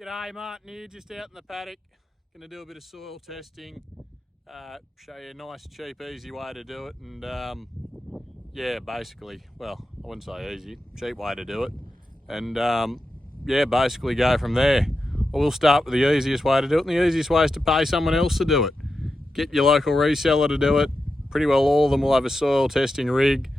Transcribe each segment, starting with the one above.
G'day, Martin here, just out in the paddock. Going to do a bit of soil testing, show you a nice, cheap, easy way to do it. And yeah, basically, well, I wouldn't say easy, cheap way to do it. And yeah, basically go from there. I will start with the easiest way to do it, and the easiest way is to pay someone else to do it. Get your local reseller to do it. Pretty well all of them will have a soil testing rig.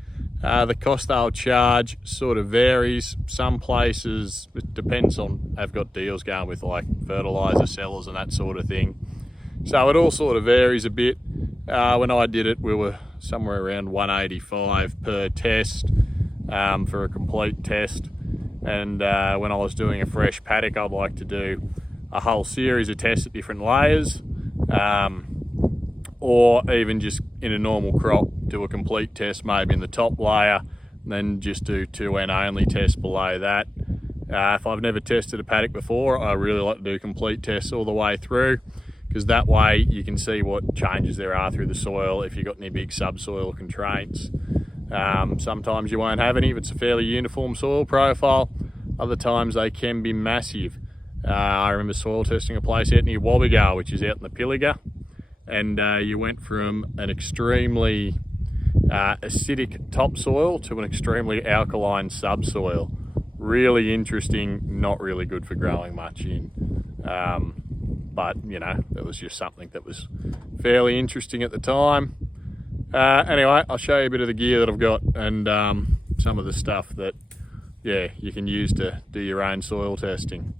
The cost they'll charge sort of varies. Some places, it depends on, they've got deals going with like fertiliser sellers and that sort of thing. So it all sort of varies a bit. When I did it, we were somewhere around $185 per test for a complete test. And when I was doing a fresh paddock, I'd like to do a whole series of tests at different layers. Or even just in a normal crop, do a complete test maybe in the top layer, and then just do 2N only tests below that. If I've never tested a paddock before, I really like to do complete tests all the way through, because that way you can see what changes there are through the soil, if you've got any big subsoil constraints. Sometimes you won't have any if it's a fairly uniform soil profile. Other times they can be massive. I remember soil testing a place out near Wobbegar, which is out in the Pilliga. And you went from an extremely acidic topsoil to an extremely alkaline subsoil. Really interesting, not really good for growing much in. But, you know, that was just something that was fairly interesting at the time. Anyway, I'll show you a bit of the gear that I've got and some of the stuff that, yeah, you can use to do your own soil testing.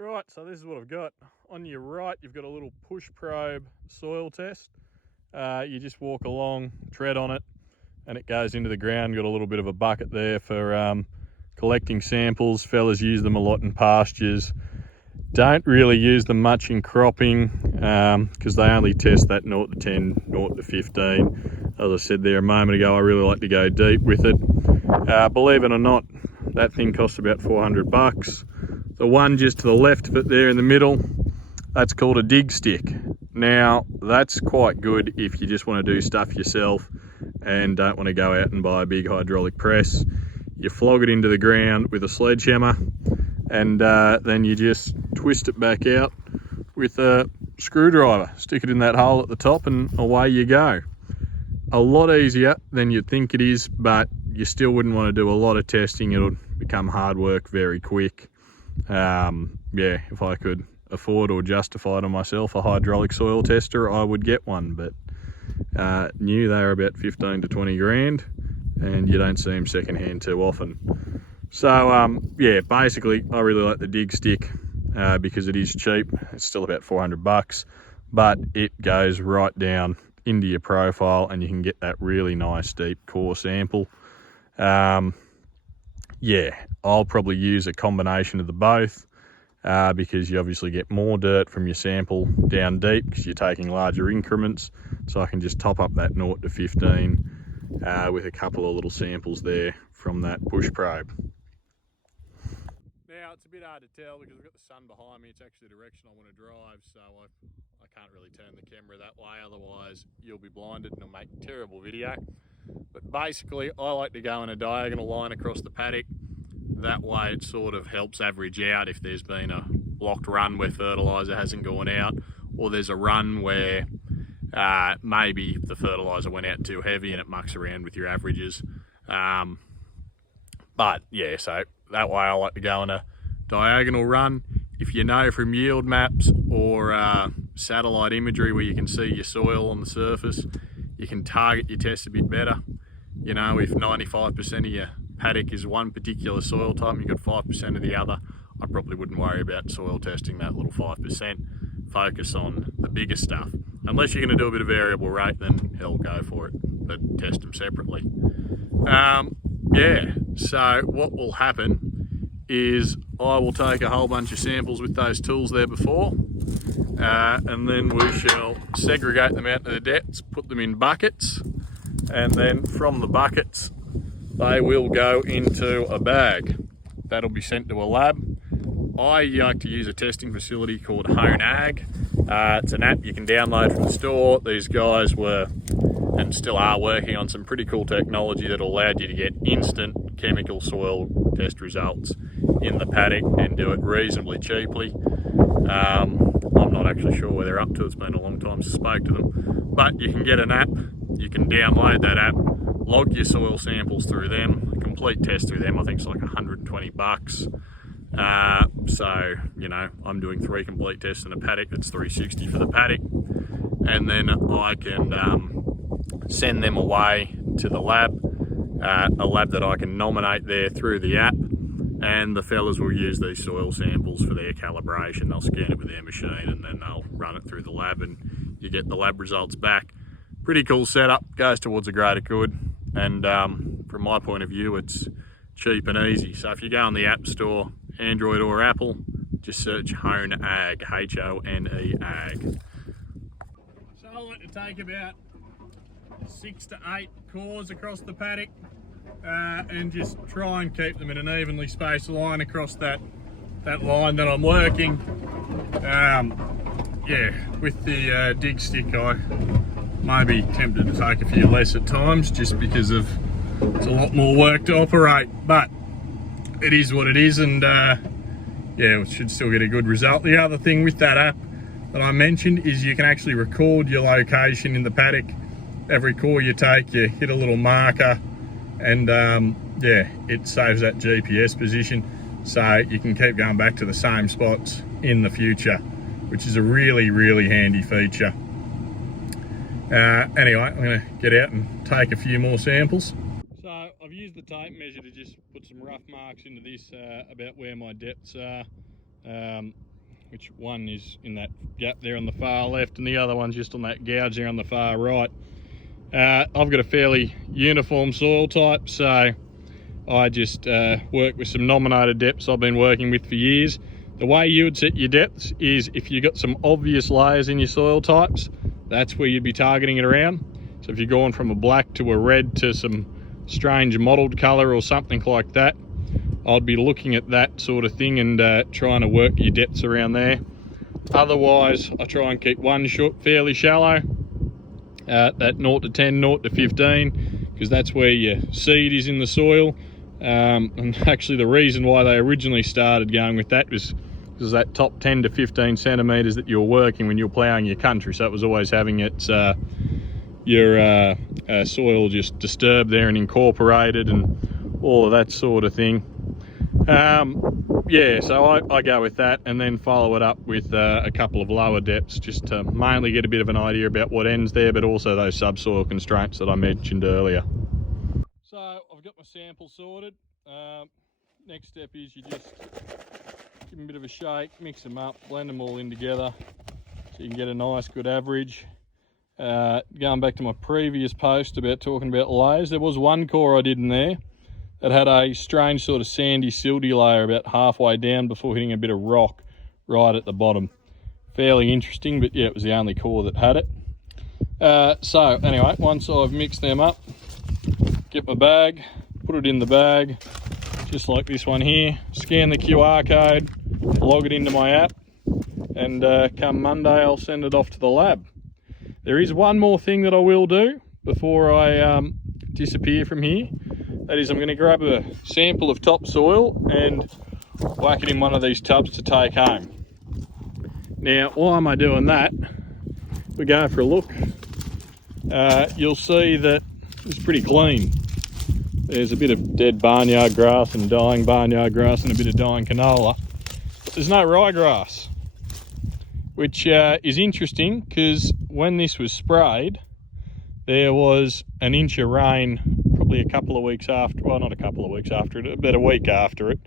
Right, so this is what I've got. On your right, you've got a little push probe soil test. You just walk along, tread on it, and it goes into the ground. Got a little bit of a bucket there for collecting samples. Fellas use them a lot in pastures. Don't really use them much in cropping because they only test that 0 to 10, 0 to 15. As I said there a moment ago, I really like to go deep with it. Believe it or not, that thing costs about $400. The one just to the left of it there in the middle, that's called a dig stick. Now, that's quite good if you just want to do stuff yourself and don't want to go out and buy a big hydraulic press. You flog it into the ground with a sledgehammer, and then you just twist it back out with a screwdriver. Stick it in that hole at the top and away you go. A lot easier than you'd think it is, but you still wouldn't want to do a lot of testing. It'll become hard work very quick. Yeah, if I could afford or justify to myself a hydraulic soil tester, I would get one, but new they are about 15 to 20 grand, and you don't see them secondhand too often. So yeah, basically I really like the dig stick because it is cheap. It's still about $400, but it goes right down into your profile and you can get that really nice deep core sample. Yeah, I'll probably use a combination of the both because you obviously get more dirt from your sample down deep because you're taking larger increments. So I can just top up that 0 to 15 with a couple of little samples there from that push probe. Now, it's a bit hard to tell because I've got the sun behind me. It's actually the direction I want to drive, so I can't really turn the camera that way, otherwise you'll be blinded and it'll make a terrible video. But basically, I like to go in a diagonal line across the paddock. That way it sort of helps average out if there's been a blocked run where fertiliser hasn't gone out, or there's a run where maybe the fertiliser went out too heavy and it mucks around with your averages. But yeah, so that way I like to go in a diagonal run. If you know from yield maps or satellite imagery where you can see your soil on the surface, you can target your tests a bit better. You know, if 95% of your paddock is one particular soil type and you've got 5% of the other, I probably wouldn't worry about soil testing that little 5%. Focus on the bigger stuff. Unless you're going to do a bit of variable rate, then hell, go for it, but test them separately. Yeah, so what will happen is I will take a whole bunch of samples with those tools there before, and then we shall segregate them out to the depths, put them in buckets, and then from the buckets they will go into a bag. That'll be sent to a lab. I like to use a testing facility called HoneAg. It's an app you can download from the store. These guys were and still are working on some pretty cool technology that allowed you to get instant chemical soil test results in the paddock and do it reasonably cheaply. I'm not actually sure where they're up to. It's been a long time since I spoke to them, but you can get an app, you can download that app, log your soil samples through them, complete test through them. I think it's like 120 bucks. So, you know, I'm doing 3 complete tests in a paddock. That's 360 for the paddock. And then I can send them away to the lab, a lab that I can nominate there through the app. And the fellas will use these soil samples for their calibration. They'll scan it with their machine and then they'll run it through the lab and you get the lab results back. Pretty cool setup, goes towards a greater good. And from my point of view, it's cheap and easy. So if you go on the App Store, Android or Apple, just search Hone Ag, H-O-N-E Ag. So I like to take about 6 to 8 cores across the paddock and just try and keep them in an evenly spaced line across that line that I'm working. Yeah, with the dig stick I may be tempted to take a few less at times just because of it's a lot more work to operate, but it is what it is, and yeah, we should still get a good result. The other thing with that app that I mentioned is you can actually record your location in the paddock. Every core you take, you hit a little marker, and yeah, it saves that GPS position, so you can keep going back to the same spots in the future, which is a really, really handy feature. Anyway, I'm going to get out and take a few more samples. So I've used the tape measure to just put some rough marks into this about where my depths are, which one is in that gap there on the far left and the other one's just on that gouge there on the far right. I've got a fairly uniform soil type, so I just work with some nominated depths I've been working with for years. The way you would set your depths is if you've got some obvious layers in your soil types, that's where you'd be targeting it around. So if you're going from a black to a red to some strange mottled colour or something like that, I'd be looking at that sort of thing and trying to work your depths around there. Otherwise, I try and keep one fairly shallow, that 0 to 10, 0 to 15, because that's where your seed is in the soil. And actually the reason why they originally started going with that was because that top 10 to 15 centimetres that you were working when you were ploughing your country, so it was always having its your soil just disturbed there and incorporated and all of that sort of thing. Yeah, so I go with that and then follow it up with a couple of lower depths just to mainly get a bit of an idea about what ends there, but also those subsoil constraints that I mentioned earlier. So I've got my sample sorted. Next step is you just give them a bit of a shake, mix them up, blend them all in together so you can get a nice good average. Going back to my previous post about talking about layers, there was one core I did in there that had a strange sort of sandy silty layer about halfway down before hitting a bit of rock right at the bottom. Fairly interesting, but yeah, it was the only core that had it. So anyway, once I've mixed them up, get my bag, put it in the bag, just like this one here, scan the QR code, log it into my app, and come Monday I'll send it off to the lab. There is one more thing that I will do before I disappear from here. That is, I'm going to grab a sample of topsoil and whack it in one of these tubs to take home. Now, why am I doing that? If we go for a look, you'll see that it's pretty clean. There's a bit of dead barnyard grass and dying barnyard grass and a bit of dying canola. But there's no ryegrass, which is interesting because when this was sprayed, there was an inch of rain probably a couple of weeks after, well, not a couple of weeks after it, about a week after it.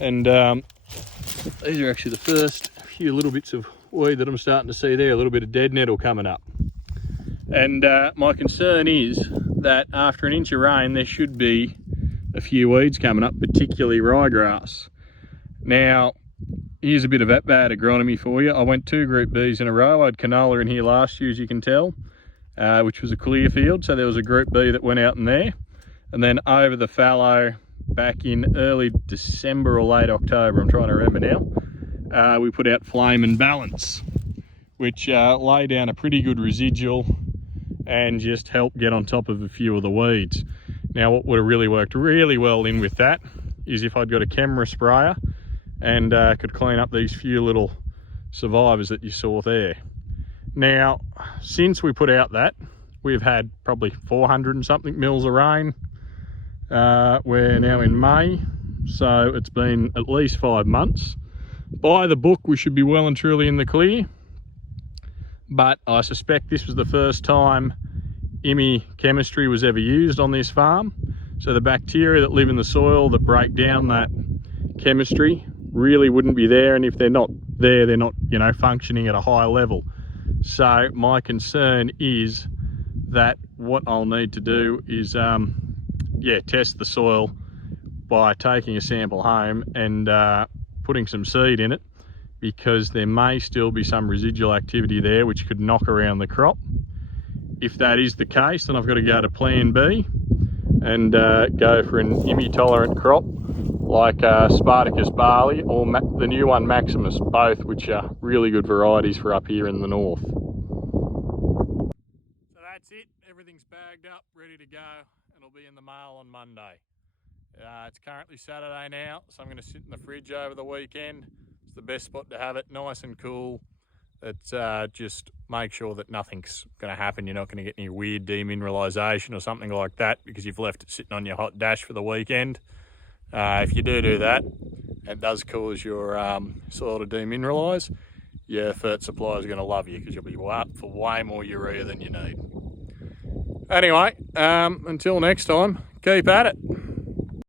And these are actually the first few little bits of weed that I'm starting to see there, a little bit of dead nettle coming up. And my concern is that after an inch of rain, there should be a few weeds coming up, particularly ryegrass. Now, here's a bit of that bad agronomy for you. I went 2 Group Bs in a row. I had canola in here last year, as you can tell, which was a clear field. So there was a Group B that went out in there. And then over the fallow back in early December or late October, I'm trying to remember now, we put out Flame and Balance, which lay down a pretty good residual and just help get on top of a few of the weeds. Now, what would have really worked really well in with that is if I'd got a camera sprayer and could clean up these few little survivors that you saw there. Now, since we put out that, we've had probably 400 and something mils of rain. We're now in May, so it's been at least 5 months. By the book, we should be well and truly in the clear, but I suspect this was the first time IMI chemistry was ever used on this farm. So the bacteria that live in the soil that break down that chemistry really wouldn't be there, and if they're not there, they're not, you know, functioning at a high level. So my concern is that what I'll need to do is test the soil by taking a sample home and putting some seed in it, because there may still be some residual activity there which could knock around the crop. If that is the case, then I've got to go to plan B and go for an IMI tolerant crop like Spartacus barley or the new one Maximus, both which are really good varieties for up here in the north. So that's it, everything's bagged up, ready to go, and it'll be in the mail on Monday. It's currently Saturday now, so I'm going to sit in the fridge over the weekend. It's the best spot to have it, nice and cool. It's just make sure that nothing's going to happen. You're not going to get any weird demineralisation or something like that because you've left it sitting on your hot dash for the weekend. If you do that, it does cause your soil to demineralise. Your fert supplier is going to love you because you'll be up for way more urea than you need. Anyway, until next time, keep at it.